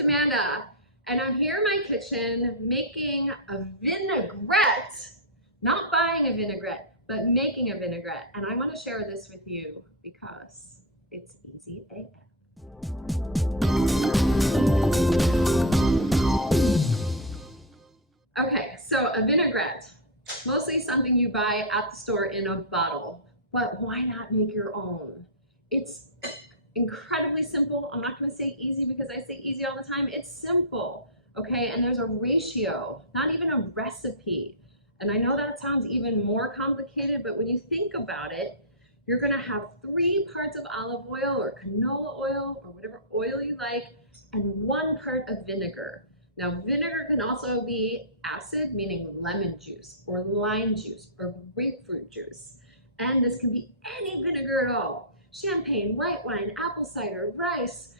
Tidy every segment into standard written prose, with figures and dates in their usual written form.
it's Amanda, and I'm here in my kitchen making a vinaigrette, not buying a vinaigrette, but making a vinaigrette. And I want to share this with you because it's easy AF. Okay, so a vinaigrette, mostly something you buy at the store in a bottle, but why not make your own? It's incredibly simple. I'm not going to say easy because I say easy all the time. It's simple, okay? And there's a ratio, not even a recipe. And I know that sounds even more complicated, but when you think about it, you're going to have 3 parts of olive oil or canola oil or whatever oil you like, and 1 part of vinegar. Now, vinegar can also be acid, meaning lemon juice or lime juice or grapefruit juice. And this can be any vinegar at all. Champagne, white wine, apple cider, rice,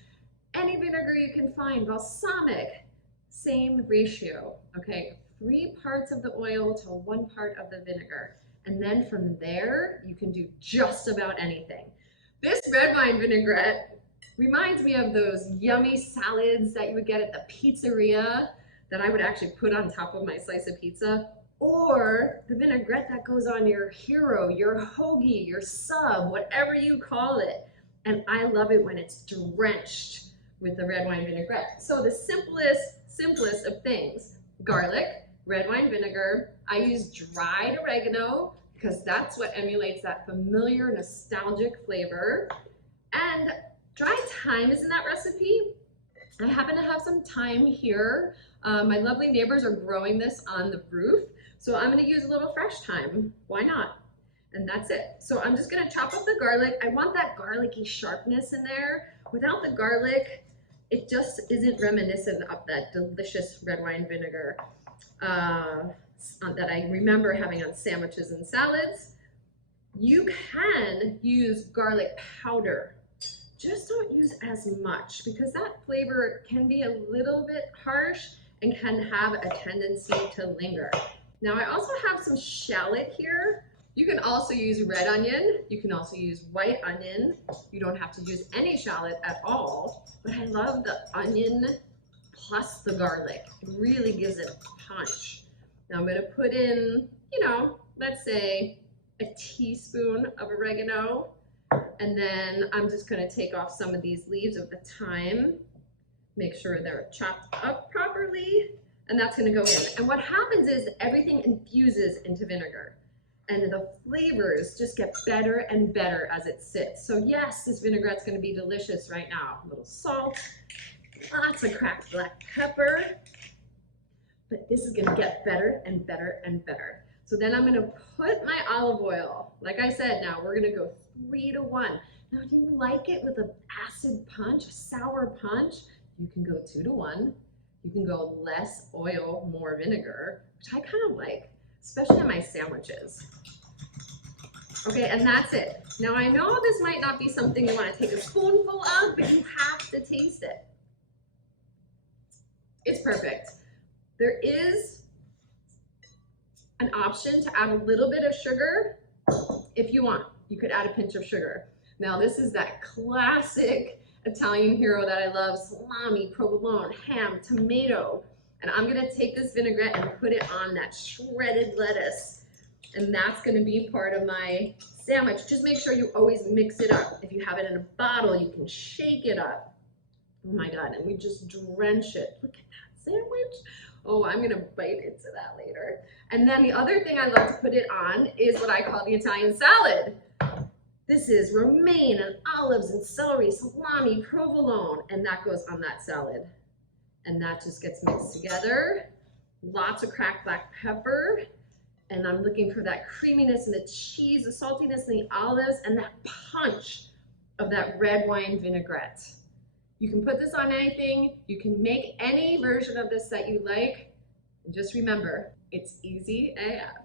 any vinegar you can find, balsamic, same ratio, okay? 3 parts of the oil to 1 part of the vinegar. And then from there, you can do just about anything. This red wine vinaigrette reminds me of those yummy salads that you would get at the pizzeria that I would actually put on top of my slice of pizza, or the vinaigrette that goes on your hero, your hoagie, your sub, whatever you call it. And I love it when it's drenched with the red wine vinaigrette. So the simplest of things, garlic, red wine vinegar. I use dried oregano because that's what emulates that familiar nostalgic flavor. And dried thyme is in that recipe. I happen to have some thyme here. My lovely neighbors are growing this on the roof. So I'm gonna use a little fresh thyme, why not? And that's it. So I'm just gonna chop up the garlic. I want that garlicky sharpness in there. Without the garlic, it just isn't reminiscent of that delicious red wine vinegar that I remember having on sandwiches and salads. You can use garlic powder. Just don't use as much because that flavor can be a little bit harsh and can have a tendency to linger. Now I also have some shallot here. You can also use red onion. You can also use white onion. You don't have to use any shallot at all, but I love the onion plus the garlic. It really gives it a punch. Now I'm gonna put in, let's say a teaspoon of oregano, and then I'm just gonna take off some of these leaves of the thyme, make sure they're chopped up properly, and that's gonna go in. And what happens is everything infuses into vinegar and the flavors just get better and better as it sits. So yes, this vinaigrette's gonna be delicious right now. A little salt, lots of cracked black pepper, but this is gonna get better and better and better. So then I'm gonna put my olive oil. Like I said, now we're gonna go 3 to 1. Now, if you like it with an acid punch, a sour punch, you can go 2 to 1. You can go less oil, more vinegar, which I kind of like, especially in my sandwiches. Okay, and that's it. Now I know this might not be something you want to take a spoonful of, but you have to taste it. It's perfect. There is an option to add a little bit of sugar if you want. You could add a pinch of sugar. Now this is that classic Italian hero that I love, salami, provolone, ham, tomato. And I'm gonna take this vinaigrette and put it on that shredded lettuce. And that's gonna be part of my sandwich. Just make sure you always mix it up. If you have it in a bottle, you can shake it up. Oh my God, and we just drench it. Look at that sandwich. Oh, I'm gonna bite into that later. And then the other thing I love to put it on is what I call the Italian salad. This is romaine and olives and celery, salami, provolone, and that goes on that salad. And that just gets mixed together. Lots of cracked black pepper. And I'm looking for that creaminess and the cheese, the saltiness and the olives, and that punch of that red wine vinaigrette. You can put this on anything. You can make any version of this that you like. And just remember, it's easy AF.